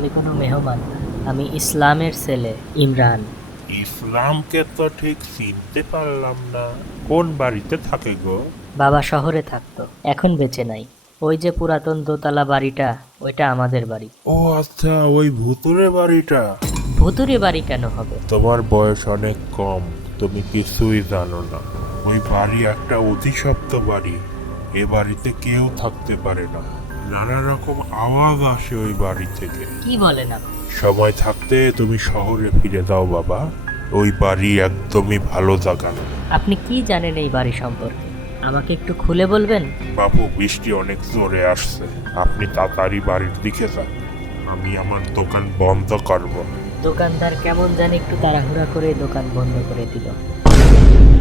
আমি কোনো মেহমান না। আমি ইসলামের ছেলে, ইমরান। ইসলামকে তো ঠিক চিনতে পারলাম না। কোন বাড়িতে থাকে গো? বাবা শহরে থাকতো, এখন বেঁচে নাই। ওই যে পুরাতন দোতলা বাড়িটা, ওইটা আমাদের বাড়ি। ও আচ্ছা, ওই ভুতুরে বাড়িটা। ভুতুরে বাড়ি কেন হবে? তোমার বয়স অনেক কম, তুমি কিছুই জানো না। ওই বাড়ি একটা অভিশপ্ত বাড়ি। এ বাড়িতে কেউ থাকতে পারে না। নানা রকম আওয়াজ আসে ওই বাড়ি থেকে। কি বলেন আপনি? সময় থাকতে তুমি শহরে ফিরে যাও বাবা। ওই বাড়ি একদমই ভালো জায়গা না। আপনি কি জানেন এই বাড়ি সম্পর্কে? আমাকে একটু খুলে বলবেন? বাবু, বৃষ্টি অনেক জোরে আসছে, আপনি তাড়াতাড়ি বাড়ির দিকে যান। আমি আমার দোকান বন্ধ করব। দোকানদার কেমন জানি একটু তাড়াহুড়া করে দোকান বন্ধ করে দিল।